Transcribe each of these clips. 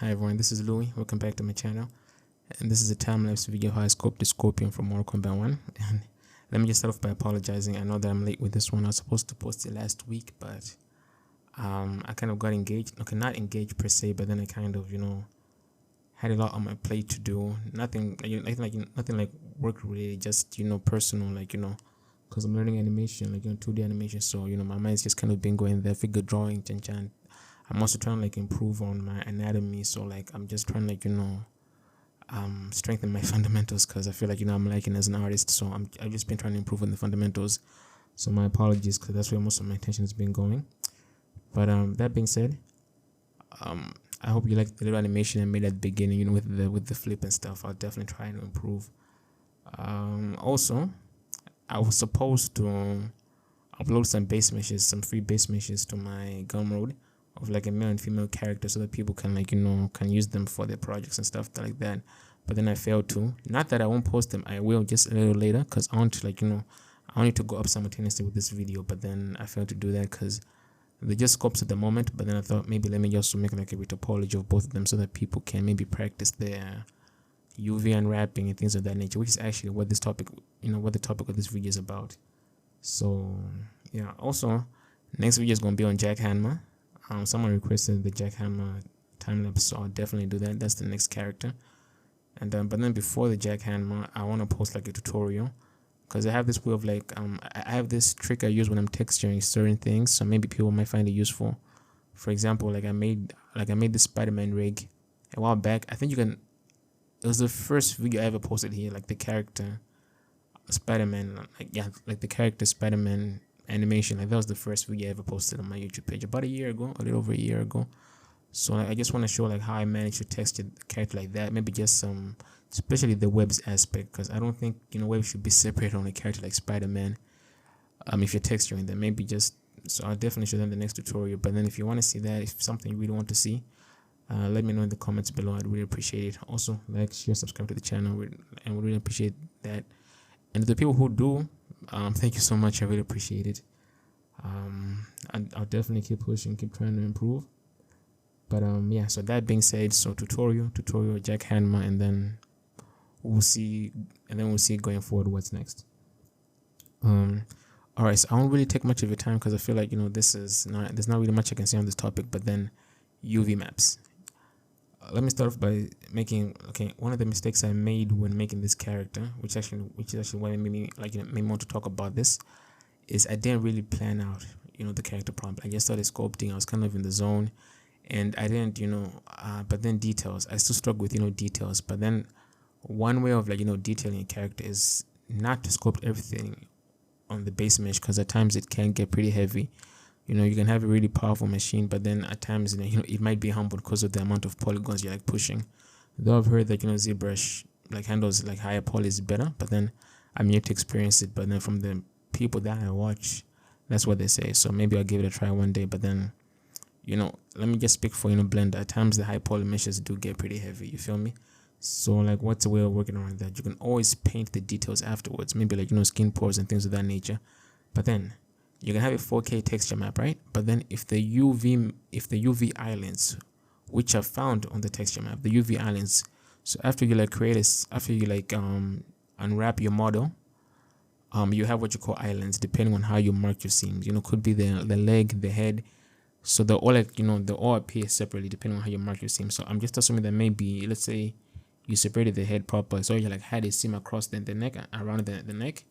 Hi everyone, this is Louis. Welcome back to my channel. And this is a time-lapse video how I scoped the Scorpion from Mortal Kombat 1. And let me just start off by apologizing. I know that I'm late with this one. I was supposed to post it last week, but I kind of got engaged. Okay, not engaged per se, but then I kind of, had a lot on my plate to do. Nothing like work related, just personal, because I'm learning animation, 2D animation. So my mind's just kind of been going there, figure drawing, and I'm also trying to improve on my anatomy. So I'm just trying to strengthen my fundamentals, because I feel I'm lacking as an artist. So I've just been trying to improve on the fundamentals. So my apologies, because that's where most of my attention has been going. But that being said, I hope you liked the little animation I made at the beginning, with the flip and stuff. I'll definitely try to improve. Also, I was supposed to upload some base meshes, some free base meshes to my Gumroad of a male and female character, so that people can can use them for their projects and stuff like that. But then I failed to. Not that I won't post them, I will just a little later, because I want to I want it to go up simultaneously with this video. But then I failed to do that because they just scopes at the moment. But then I thought maybe let me just make a retopology of both of them, so that people can maybe practice their UV unwrapping and things of that nature, which is actually what this topic, what the topic of this video is about. So yeah. Also, next video is gonna be on Jackhammer. Someone requested the Jackhammer time-lapse, so I'll definitely do that. That's the next character. And but then before the Jackhammer, I want to post a tutorial, because I have this way of I have this trick I use when I'm texturing certain things, so maybe people might find it useful. For example, I made this Spider-Man rig a while back. I think it was the first video I ever posted here, the character Spider-Man, the character Spider-Man animation. That was the first video I ever posted on my YouTube page about a year ago, a little over a year ago. So I just want to show how I managed to texture the character like that. Maybe just especially the webs aspect, because I don't think webs should be separated on a character like Spider-Man. If you're texturing them, maybe just, so I'll definitely show them in the next tutorial. But then if you want to see that, if something you really want to see, let me know in the comments below. I'd really appreciate it. Also, like, share, subscribe to the channel, and we really appreciate that. And the people who do, thank you so much. I really appreciate it. I'll definitely keep pushing, keep trying to improve. But yeah, so that being said, so tutorial, Jackhammer, and then we'll see going forward what's next. All right, so I won't really take much of your time, because I feel there's not really much I can say on this topic. But then UV maps. Let me start off by making one of the mistakes I made when making this character, which is actually why it made me made me want to talk about this, is I didn't really plan out the character prompt. I just started sculpting. I was kind of in the zone, and I didn't but then details, I still struggle with details. But then one way of detailing a character is not to sculpt everything on the base mesh, because at times it can get pretty heavy. You can have a really powerful machine, but then at times it might be humbled because of the amount of polygons you're pushing. Though I've heard that ZBrush handles higher polys better, but then I'm yet to experience it. But then from the people that I watch, that's what they say. So maybe I'll give it a try one day. But then let me just speak for Blender. At times the high poly meshes do get pretty heavy, you feel me? So what's the way of working around that? You can always paint the details afterwards, maybe skin pores and things of that nature. But then you can have a 4K texture map, right? But then if the UV islands, which are found on the texture map, the UV islands, so after you unwrap your model, you have what you call islands, depending on how you mark your seams. Could be the leg, the head. So they're all they all appear separately depending on how you mark your seam. So I'm just assuming that maybe, let's say you separated the head proper, so you had a seam across the neck, around the neck,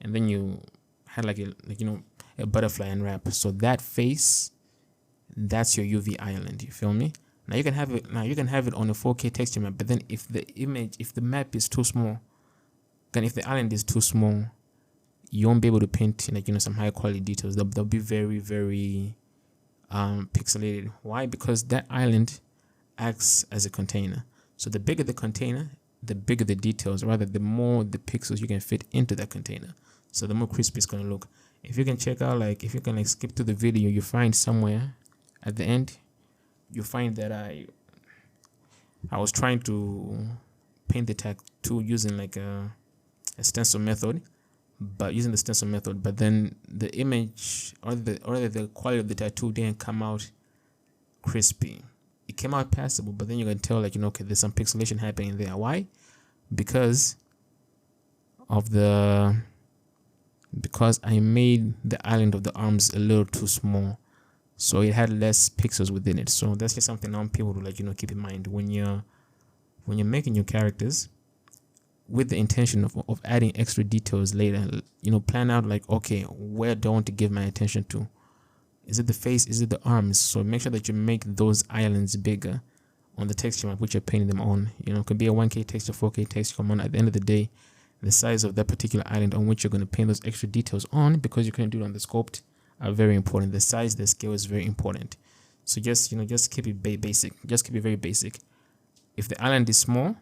and then you had a butterfly unwrap. So that face, that's your UV island, you feel me? Now you can have it on a 4K texture map, but then if the map is too small, then if the island is too small, you won't be able to paint some high quality details. They'll be very, very pixelated. Why? Because that island acts as a container. So the bigger the container, the bigger the details, rather the more the pixels you can fit into that container. So the more crispy it's gonna look. If you can check out, if you can skip to the video, you find somewhere at the end, you find that I was trying to paint the tattoo using a stencil method, but then the image or the quality of the tattoo didn't come out crispy. came out passable, but then you can tell like, okay, there's some pixelation happening there. Why? Because I made the island of the arms a little too small, so it had less pixels within it. So that's just something I want people to like, keep in mind when you're making your characters with the intention of adding extra details later. Plan out like, okay, where do I want to give my attention to? Is it the face? Is it the arms? So make sure that you make those islands bigger on the texture map which you're painting them on. It could be a 1K texture, 4K texture. Come on, at the end of the day, the size of that particular island on which you're going to paint those extra details on, because you couldn't do it on the sculpt, are very important. The size, the scale is very important. So just keep it basic. Just keep it very basic. If the island is small,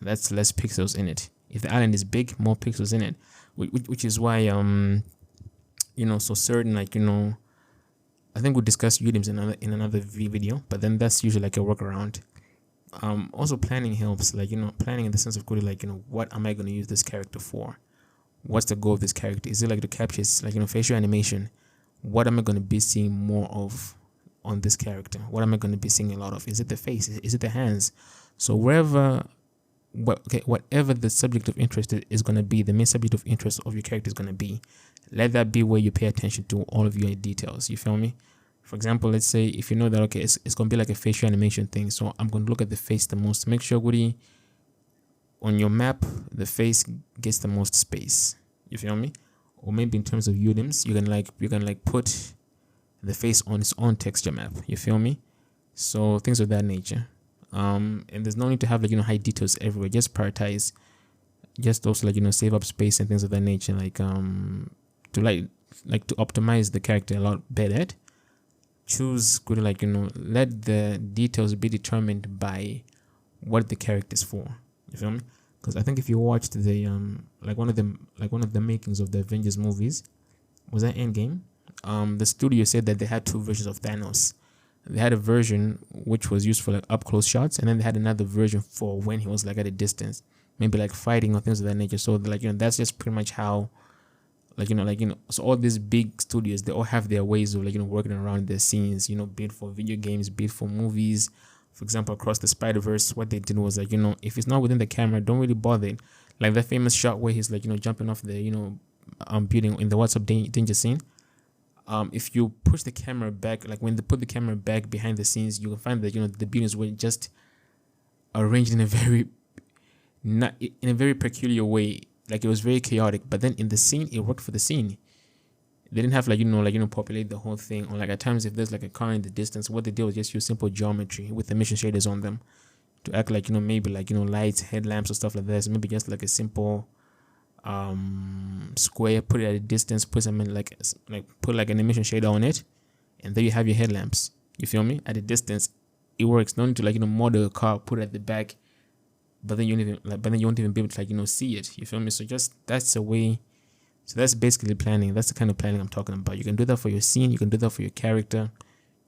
that's less pixels in it. If the island is big, more pixels in it. Which is why so certain like I think we'll discuss UDIMs in another video, but then that's usually like a workaround. Also planning helps, like planning in the sense of good, like what am I going to use this character for? What's the goal of this character? Is it like to capture like facial animation? What am I going to be seeing more of on this character? What am I going to be seeing a lot of? Is it the face? Is it the hands? So whatever the subject of interest is going to be, the main subject of interest of your character is going to be, let that be where you pay attention to all of your details. You feel me? For example, let's say if you know that, okay, it's going to be like a facial animation thing, so I'm going to look at the face the most. Make sure, Woody, on your map, the face gets the most space. You feel me? Or maybe in terms of UDIMs, you can like put the face on its own texture map. You feel me? So things of that nature. And there's no need to have like high details everywhere. Just prioritize. Just also like save up space and things of that nature. Like to optimize the character a lot better. Choose good, like let the details be determined by what the character is for. You feel me? Because I think if you watched the one of the makings of the Avengers movies, was that Endgame? The studio said that they had two versions of Thanos. They had a version which was used for like up close shots, and then they had another version for when he was like at a distance, maybe like fighting or things of that nature. So like that's just pretty much how so all these big studios, they all have their ways of like working around their scenes, be it for video games, be it for movies. For example, across the Spider-Verse, what they did was like if it's not within the camera, don't really bother. Like that famous shot where he's like jumping off the building in the What's Up danger scene. If you push the camera back, like when they put the camera back behind the scenes, you will find that the buildings were just arranged in a very peculiar way. Like it was very chaotic, but then in the scene, it worked for the scene. They didn't have populate the whole thing, or like at times if there's like a car in the distance, what they did was just use simple geometry with emission shaders on them to act like maybe like lights, headlamps or stuff like that. So maybe just like a simple square, put it at a distance, put some put like an emission shader on it, and there you have your headlamps. You feel me? At a distance, it works. No need to model a car, put it at the back. But then you won't even be able to see it. You feel me? So that's a way. So that's basically planning. That's the kind of planning I'm talking about. You can do that for your scene. You can do that for your character.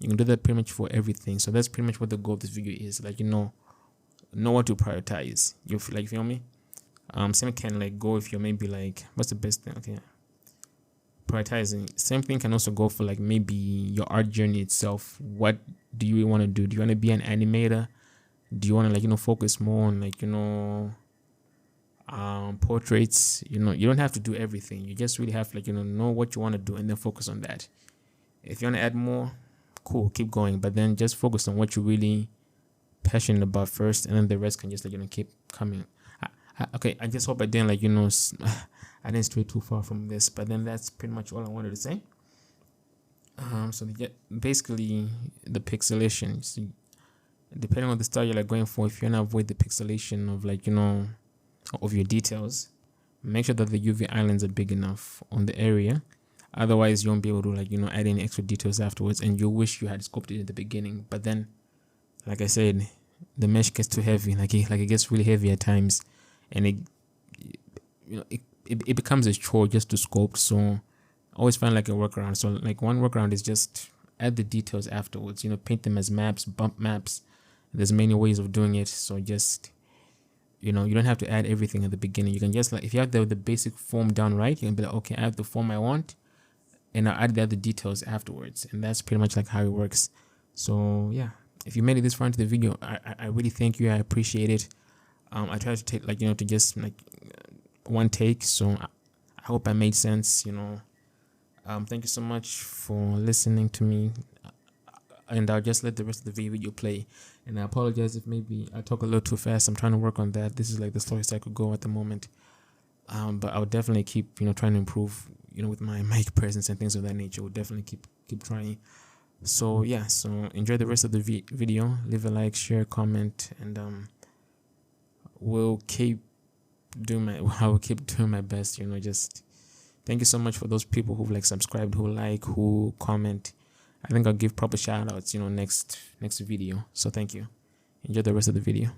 You can do that pretty much for everything. So that's pretty much what the goal of this video is. Know what to prioritize. You feel me? Same can go if you're maybe what's the best thing? Okay. Prioritizing. Same thing can also go for maybe your art journey itself. What do you want to do? Do you want to be an animator? Do you want to focus more on portraits? You don't have to do everything. You just really have to know what you want to do and then focus on that. If you want to add more, cool, keep going. But then just focus on what you're really passionate about first, and then the rest can just keep coming. Okay, I just hope I didn't I didn't stray too far from this. But then that's pretty much all I wanted to say. So basically the pixelation. So, depending on the style you're going for, if you want to avoid the pixelation of of your details, make sure that the UV islands are big enough on the area. Otherwise, you won't be able to add any extra details afterwards, and you wish you had sculpted at the beginning. But then, like I said, the mesh gets too heavy. It gets really heavy at times, and it becomes a chore just to sculpt. So always find a workaround. So one workaround is just add the details afterwards. Paint them as maps, bump maps. There's many ways of doing it. So just you don't have to add everything at the beginning. You can just if you have the basic form down right, you can be okay, I have the form I want, and I'll add the other details afterwards. And that's pretty much how it works. So yeah, if you made it this far into the video, I really thank you. I appreciate it. I tried to take to just one take, so I hope I made sense. Thank you so much for listening to me, and I'll just let the rest of the video play. And I apologize if maybe I talk a little too fast. I'm trying to work on that. This is the slowest I could go at the moment. But I'll definitely keep trying to improve with my mic presence and things of that nature. We'll definitely keep trying. So yeah, so enjoy the rest of the video. Leave a like, share, comment, and we'll keep doing I will keep doing my best. Just thank you so much for those people who've subscribed, who comment. I think I'll give proper shout outs next video. So thank you. Enjoy the rest of the video.